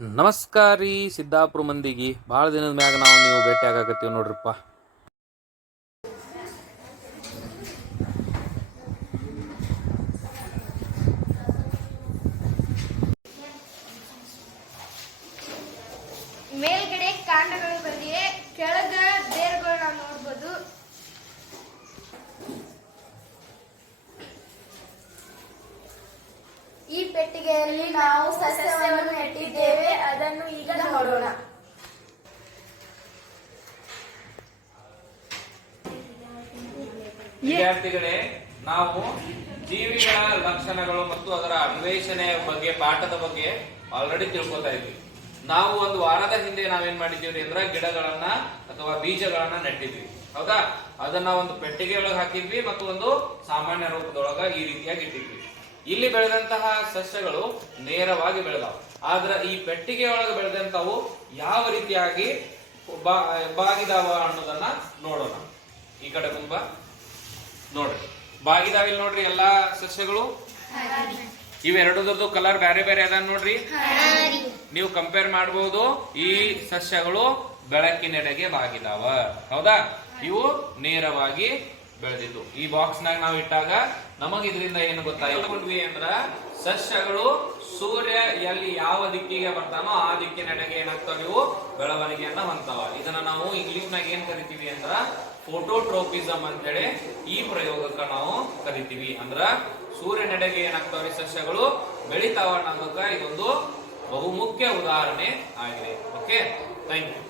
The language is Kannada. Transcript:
ನಮಸ್ಕಾರ ರೀ ಸಿದ್ದಾಪುರ ಮಂದಿಗೆ ಭಾಳ ದಿನದ ಮ್ಯಾಗ ನೀವು ಭೇಟಿ ಆಗಾಕತ್ತೀವಿ ನೋಡ್ರಿಪ್ಪ. ಮೇಲ್ಗಡೆ ಕಾಂಡಗಳು ಬಂದಿವೆ, ಕೆಳಗ ಬೇರುಗಳನ್ನ ನೋಡ್ಬೋದು. ಈ ಪೆಟ್ಟಿಗೆಯಲ್ಲಿ ನಾವು ಸಸ್ಯವನ್ನು ನೆಟ್ಟಿದ್ದೇವೆ, ಅದನ್ನು ಈಗ ನೋಡೋಣ. ವಿದ್ಯಾರ್ಥಿಗಳೇ, ನಾವು ಜೀವಿಗಳ ಲಕ್ಷಣಗಳು ಮತ್ತು ಅದರ ಅನ್ವೇಷಣೆಯ ಬಗ್ಗೆ ಪಾಠದ ಬಗ್ಗೆ ಆಲ್ರೆಡಿ ತಿಳ್ಕೊತಾ ಇದ್ವಿ. ನಾವು ಒಂದು ವಾರದ ಹಿಂದೆ ನಾವೇನ್ ಮಾಡಿದ್ದೀವಿ ಅಂದ್ರೆ ಗಿಡಗಳನ್ನ ಅಥವಾ ಬೀಜಗಳನ್ನ ನೆಟ್ಟಿದ್ವಿ, ಹೌದಾ? ಅದನ್ನ ಒಂದು ಪೆಟ್ಟಿಗೆ ಒಳಗೆ ಹಾಕಿದ್ವಿ ಮತ್ತು ಒಂದು ಸಾಮಾನ್ಯ ರೂಪದೊಳಗ ಈ ರೀತಿಯಾಗಿ ಇಟ್ಟಿದ್ವಿ. ಇಲ್ಲಿ ಬೆಳೆದಂತಹ ಸಸ್ಯಗಳು ನೇರವಾಗಿ ಬೆಳೆದಾವ. ಆದ್ರೆ ಈ ಪೆಟ್ಟಿಗೆ ಒಳಗೆ ಬೆಳೆದಂತವು ಯಾವ ರೀತಿಯಾಗಿ ಬಾಗಿದಾವ ಅನ್ನೋದನ್ನ ನೋಡೋಣ. ಈ ಕಡೆ ತುಂಬ ನೋಡ್ರಿ, ಬಾಗಿದಾವಿಲ್ ನೋಡ್ರಿ ಎಲ್ಲಾ ಸಸ್ಯಗಳು. ಇವೆರಡರದ್ದು ಕಲರ್ ಬೇರೆ ಬೇರೆ ಅದ ನೋಡ್ರಿ. ನೀವು ಕಂಪೇರ್ ಮಾಡಬಹುದು. ಈ ಸಸ್ಯಗಳು ಬೆಳಕಿನೆಡೆಗೆ ಬಾಗಿದಾವ, ಹೌದಾ? ಇವು ನೇರವಾಗಿ ಬೆಳೆದಿದ್ದು. ಈ ಬಾಕ್ಸ್ ನಾಗ ನಾವು ಇಟ್ಟಾಗ ನಮಗ ಇದರಿಂದ ಏನು ಗೊತ್ತಾಯ್ಕೊಂಡ್ವಿ ಅಂದ್ರ ಸಸ್ಯಗಳು ಸೂರ್ಯ ಎಲ್ಲಿ ಯಾವ ದಿಕ್ಕಿಗೆ ಬರ್ತಾನೋ ಆ ದಿಕ್ಕಿನೆಡೆಗೆ ಏನಾಗ್ತಾವ, ಇವು ಬೆಳವಣಿಗೆಯನ್ನ ಹೊಂದ್ತಾವ. ಇದನ್ನ ನಾವು ಇಂಗ್ಲಿಷ್ ನಾಗ ಏನ್ ಕರಿತೀವಿ ಅಂದ್ರ ಫೋಟೋಟ್ರೋಪಿಸಮ್ ಅಂತೇಳಿ ಈ ಪ್ರಯೋಗಕ್ಕ ನಾವು ಕರಿತೀವಿ. ಅಂದ್ರ ಸೂರ್ಯನೆಡೆಗೆ ಏನಾಗ್ತಾವ್ರಿ ಸಸ್ಯಗಳು ಬೆಳಿತಾವ ಅನ್ನೋದಕ್ಕ ಇದೊಂದು ಬಹುಮುಖ್ಯ ಉದಾಹರಣೆ ಆಗಿದೆ. Okay, thank you.